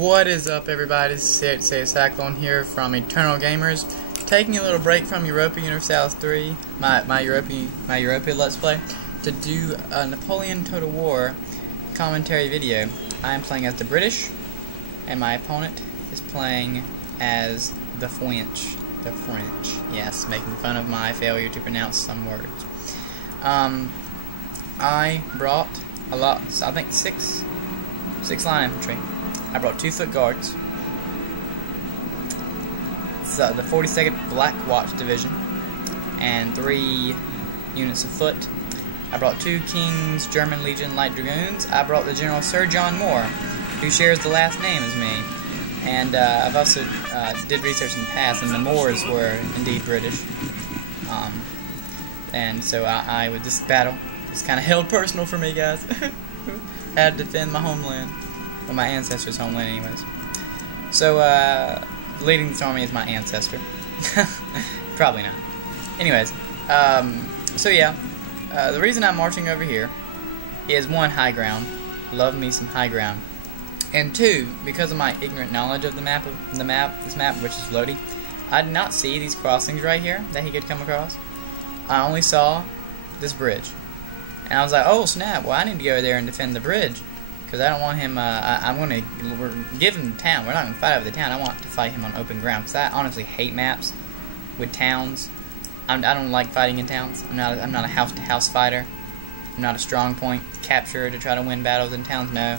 What is up, everybody? This is Cyclone here from Eternal Gamers, taking a little break from Europa Universalis 3, my Europa Let's Play, to do a Napoleon Total War commentary video. I am playing as the British, and my opponent is playing as the French. The French, yes, making fun of my failure to pronounce some words. I brought a lot, I think six line infantry. I brought 2 foot guards. It's the 42nd Black Watch Division and 3 units of foot. I brought 2 King's German Legion Light Dragoons. I brought the General Sir John Moore, who shares the last name as me. And I've also did research in the past, and the Moors were indeed British. And so I with this battle, it's kind of held personal for me, guys. Had to defend my homeland. Well, my ancestors' homeland, anyways. So, leading this army is my ancestor. Probably not. Anyways, so yeah, the reason I'm marching over here is 1, high ground. Love me some high ground. And 2, because of my ignorant knowledge of this map, which is loading, I did not see these crossings right here that he could come across. I only saw this bridge. And I was like, oh snap, well I need to go there and defend the bridge. Because I don't want him, I'm going to give him the town. We're not going to fight over the town. I want to fight him on open ground. Because I honestly hate maps with towns. I don't like fighting in towns. I'm not a house-to-house fighter. I'm not a strong point capturer to try to win battles in towns. No.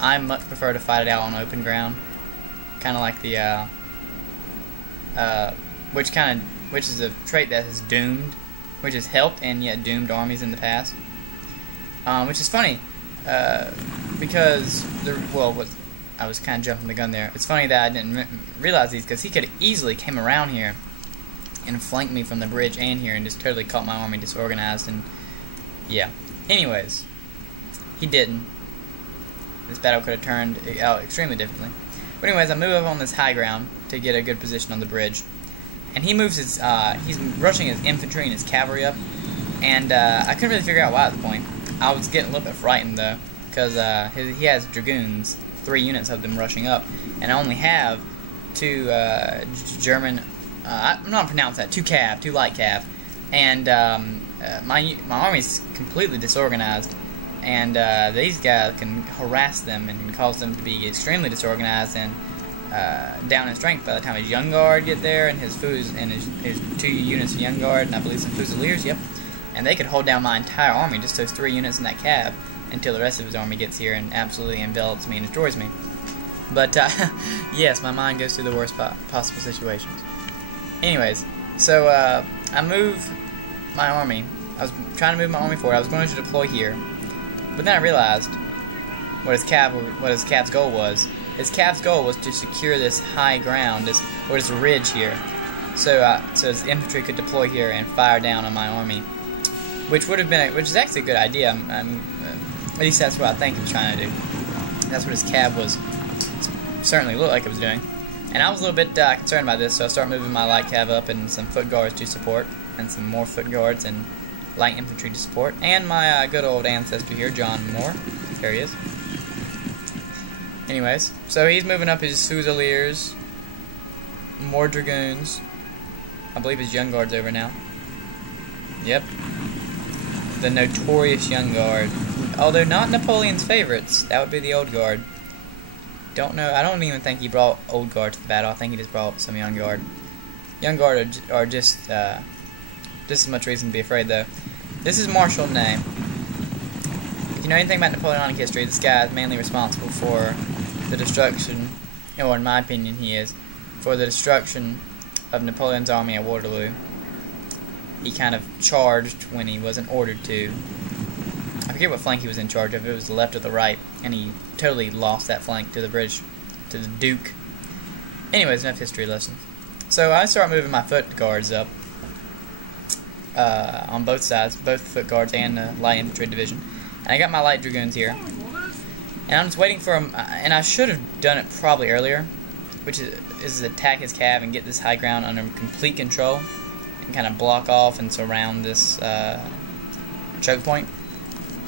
I much prefer to fight it out on open ground. Kind of like the, which is a trait that has doomed, which has helped and yet doomed armies in the past. Which is funny. Because I was kind of jumping the gun there. It's funny that I didn't realize these, because he could have easily came around here and flanked me from the bridge and here and just totally caught my army disorganized, and yeah. Anyways, he didn't. This battle could have turned out extremely differently. But anyways, I move up on this high ground to get a good position on the bridge, and he moves his he's rushing his infantry and his cavalry up, and I couldn't really figure out why at the point. I was getting a little bit frightened though, because he has dragoons, 3 units of them rushing up, and I only have 2 German. I'm not pronouncing that. 2 cav, 2 light cav, and my army's completely disorganized, and these guys can harass them and cause them to be extremely disorganized and down in strength by the time his young guard get there, and his 2 units of young guard, and I believe some fusiliers. Yep. And they could hold down my entire army, just those 3 units in that cav, until the rest of his army gets here and absolutely envelops me and destroys me. But, yes, my mind goes through the worst possible situations. Anyways, so, I move my army. I was trying to move my army forward. I was going to deploy here. But then I realized what his cav's goal was. His cav's goal was to secure this high ground, this ridge here. So, so his infantry could deploy here and fire down on my army. Which is actually a good idea. At least that's what I think he was trying to do. That's what his cav was certainly looked like it was doing. And I was a little bit concerned about this, so I started moving my light cav up and some foot guards to support, and some more foot guards and light infantry to support, and my good old ancestor here, John Moore. There he is. Anyways, so he's moving up his fusiliers, more dragoons. I believe his young guard's over now. Yep. The notorious young guard, although not Napoleon's favorites. That would be the old guard. Don't know. I don't even think he brought old guard to the battle. I think he just brought some young guard. Young guard are just as much reason to be afraid, though. This is Marshal Ney. If you know anything about Napoleonic history, this guy is mainly responsible for the destruction, or in my opinion, he is, for the destruction of Napoleon's army at Waterloo. He kind of charged when he wasn't ordered to. I forget what flank he was in charge of. It was the left or the right, and he totally lost that flank to the British, to the Duke. Anyways, enough history lessons. So I start moving my foot guards up on both sides, both foot guards and the light infantry division. And I got my light dragoons here, and I'm just waiting for him. And I should have done it probably earlier, which is attack his cav and get this high ground under complete control. And kind of block off and surround this choke point,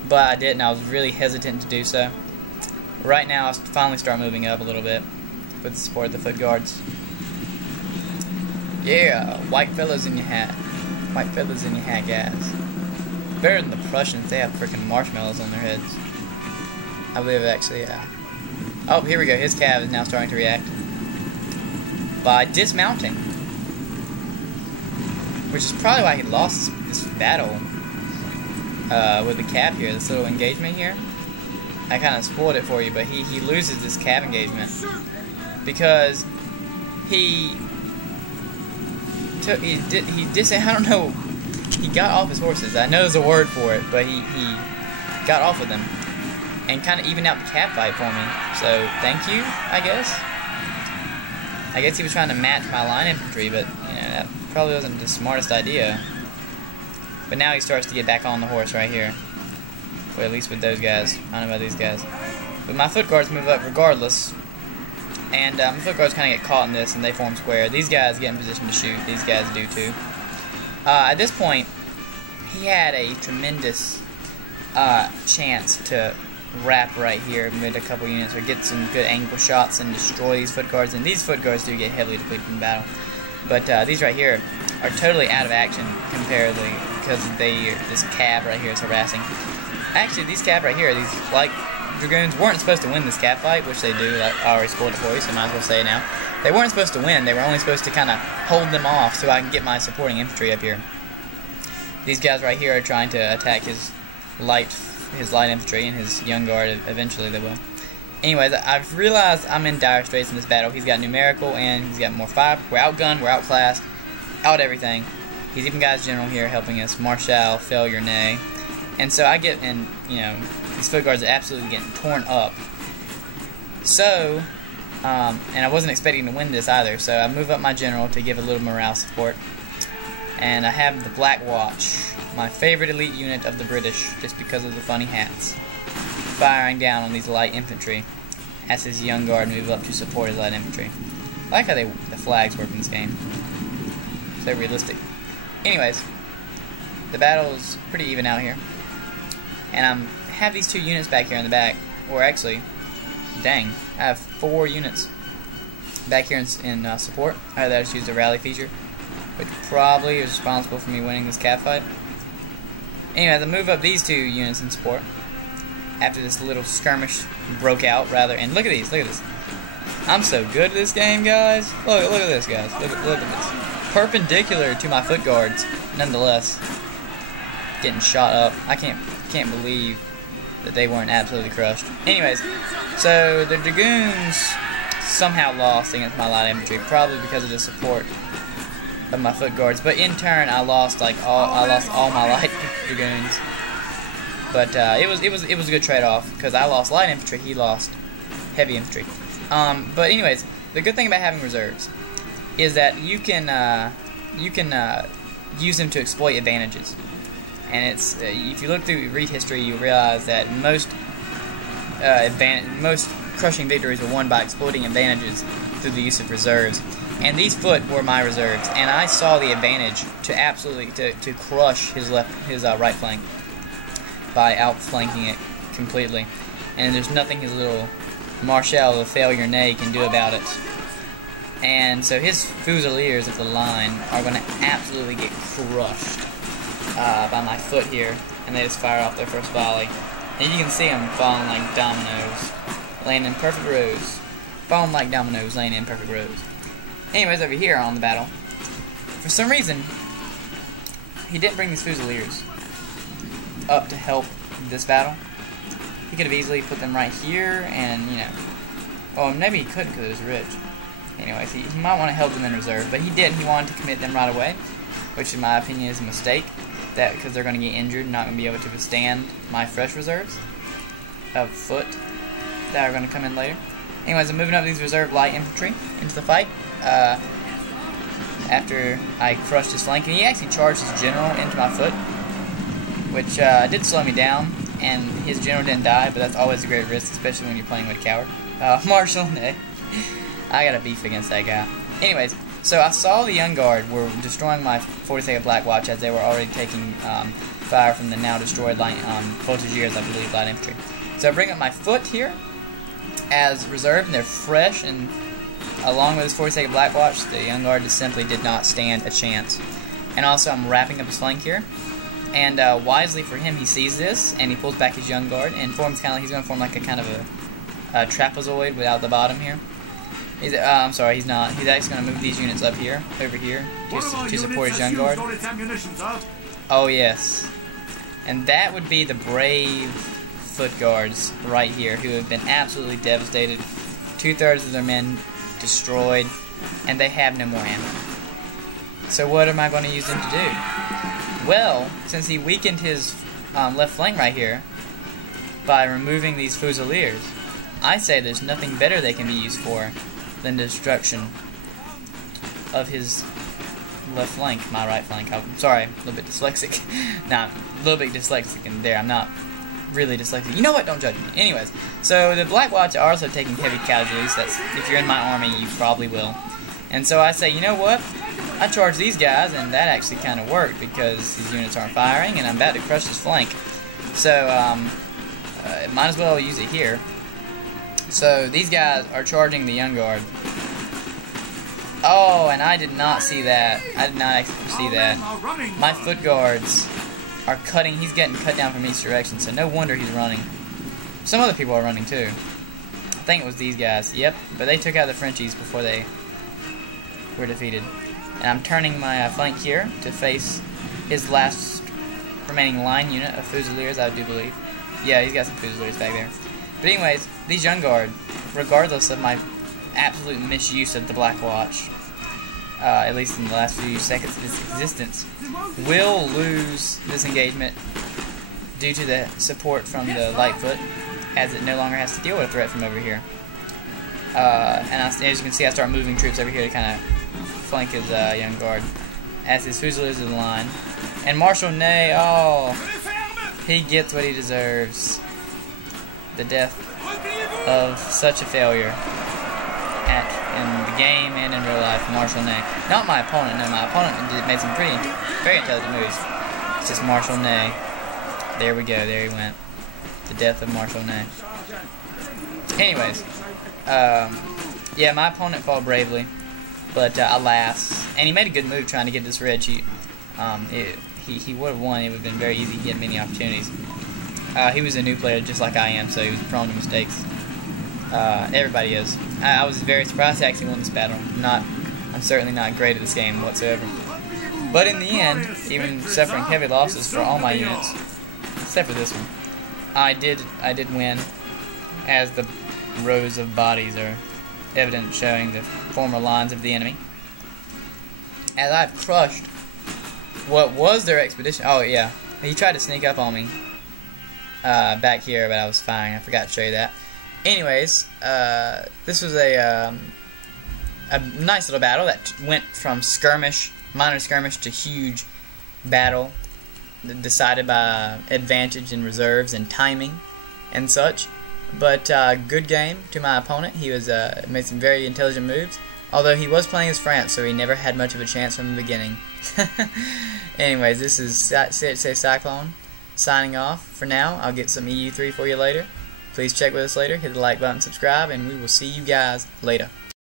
but I didn't. I was really hesitant to do so. Right now, I'll finally start moving up a little bit with the support of the foot guards. Yeah, white feathers in your hat. White feathers in your hat, guys. Better than the Prussians, they have freaking marshmallows on their heads. I believe actually, yeah. Oh, here we go. His cav is now starting to react by dismounting, which is probably why he lost this battle with the cav here. This little engagement here. I kind of spoiled it for you, but he loses this cav engagement because he I don't know. He got off his horses. I know there's a word for it, but he got off with them and kind of evened out the cav fight for me. So thank you, I guess. I guess he was trying to match my line infantry, but you know that probably wasn't the smartest idea. But now he starts to get back on the horse right here. Or at least with those guys. I don't know about these guys. But my foot guards move up regardless. And my foot guards kind of get caught in this and they form square. These guys get in position to shoot. These guys do too. At this point, he had a tremendous chance to wrap right here mid a couple units or get some good angle shots and destroy these foot guards. And these foot guards do get heavily depleted in battle. But these right here are totally out of action comparatively because this cav right here is harassing. Actually, these cav right here, these light dragoons weren't supposed to win this cav fight, which they do. Like, I already spoiled it for you, so I might as well say it now. They weren't supposed to win. They were only supposed to kind of hold them off so I can get my supporting infantry up here. These guys right here are trying to attack his light infantry and his young guard. Eventually, they will. Anyways, I've realized I'm in dire straits in this battle. He's got numerical and he's got more fire. We're outgunned, we're outclassed, out everything. He's even got his general here helping us. Marshal, failure, nay. And so I get, and you know, these foot guards are absolutely getting torn up. So, and I wasn't expecting to win this either, so I move up my general to give a little morale support. And I have the Black Watch, my favorite elite unit of the British, just because of the funny hats, firing down on these light infantry as his young guard move up to support his light infantry. I like how the flags work in this game. So realistic. Anyways, the battle is pretty even out here. And I have these two units back here in the back, or actually, dang, I have 4 units back here in support. I just used the rally feature, which probably is responsible for me winning this cav fight. Anyways, I move up these 2 units in support after this little skirmish broke out, rather. And look at these, look at this. I'm so good at this game, guys. Look at this, guys. Look at this. Perpendicular to my foot guards, nonetheless. Getting shot up. I can't believe that they weren't absolutely crushed. Anyways, so the dragoons somehow lost against my light infantry, probably because of the support of my foot guards. But in turn, I lost all my light dragoons. But it was a good trade-off because I lost light infantry, he lost heavy infantry. But anyways, the good thing about having reserves is that you can use them to exploit advantages. And it's if you look through read history, you realize that most crushing victories were won by exploiting advantages through the use of reserves. And these foot were my reserves, and I saw the advantage to absolutely to crush his right flank by outflanking it completely. And there's nothing his little Marshal of failure nay can do about it. And so his Fusiliers at the line are going to absolutely get crushed by my foot here, and they just fire off their first volley. And you can see them falling like dominoes, laying in perfect rows. Falling like dominoes, laying in perfect rows. Anyways, over here on the battle, for some reason, he didn't bring these Fusiliers up to help this battle. He could have easily put them right here, and, you know, well, maybe he couldn't because it was rich. Anyways, he might want to help them in reserve, but he didn't. He wanted to commit them right away, which in my opinion is a mistake, that because they're going to get injured and not going to be able to withstand my fresh reserves of foot that are going to come in later. Anyways, I'm moving up these reserve light infantry into the fight after I crushed his flank, and he actually charged his general into my foot, which did slow me down, and his general didn't die, but that's always a great risk, especially when you're playing with a coward. Marshal, nay. I got a beef against that guy. Anyways, so I saw the Young Guard were destroying my 42nd Black Watch as they were already taking fire from the now destroyed light, Voltigeurs, I believe, light infantry. So I bring up my foot here, as reserve, and they're fresh, and along with his 42nd Black Watch, the Young Guard just simply did not stand a chance. And also, I'm wrapping up his flank here, and wisely for him, he sees this, and he pulls back his Young Guard, and forms kind of, he's going to form like a kind of a trapezoid without the bottom here. I'm sorry, he's not. He's actually going to move these units up here, over here, to support his Young Guard. Oh, yes. And that would be the brave foot guards right here, who have been absolutely devastated. 2/3 of their men destroyed, and they have no more ammo. So what am I going to use them to do? Well, since he weakened his left flank right here by removing these Fusiliers, I say there's nothing better they can be used for than the destruction of his left flank, my right flank. I'm sorry, a little bit dyslexic. Nah, a little bit dyslexic in there. I'm not really dyslexic. You know what? Don't judge me. Anyways, so the Black Watch are also taking heavy casualties. That's, if you're in my army, you probably will. And so I say, you know what? I charge these guys, and that actually kind of worked because these units aren't firing, and I'm about to crush his flank. So, might as well use it here. So these guys are charging the Young Guard. Oh, and I did not see that. I did not actually see that. My foot guards are cutting. He's getting cut down from each direction, so no wonder he's running. Some other people are running too. I think it was these guys. Yep, but they took out the Frenchies before they were defeated. And I'm turning my flank here to face his last remaining line unit of Fusiliers, I do believe. Yeah, he's got some Fusiliers back there. But anyways, these Young Guard, regardless of my absolute misuse of the Black Watch, at least in the last few seconds of its existence, will lose this engagement due to the support from the Lightfoot, as it no longer has to deal with a threat from over here. And as you can see, I start moving troops over here to kind of flank his Young Guard, as his Fusiliers in the line. And Marshal Ney, oh, he gets what he deserves. The death of such a failure in the game and in real life, Marshal Ney. Not my opponent, no, my opponent made some very intelligent moves. It's just Marshal Ney. There we go, there he went. The death of Marshal Ney. Anyways, yeah, my opponent fought bravely, but alas, and he made a good move trying to get this red sheet. He would have won. It would have been very easy. He had many opportunities. He was a new player just like I am, so he was prone to mistakes. Everybody is. I was very surprised to actually win this battle. I'm certainly not great at this game whatsoever. But in the end, even suffering heavy losses for all my units, except for this one, I did win, as the rows of bodies are evident, showing the former lines of the enemy. As I've crushed what was their expedition. Oh yeah, he tried to sneak up on me back here, but I was fine. I forgot to show you that. Anyways, this was a nice little battle that went from skirmish, minor skirmish, to huge battle, decided by advantage and reserves and timing and such. But good game to my opponent. He was made some very intelligent moves, although he was playing as France, so he never had much of a chance from the beginning. Anyways, this is Say Cyclone signing off for now. I'll get some EU3 for you later. Please check with us later, hit the like button, subscribe, and we will see you guys later.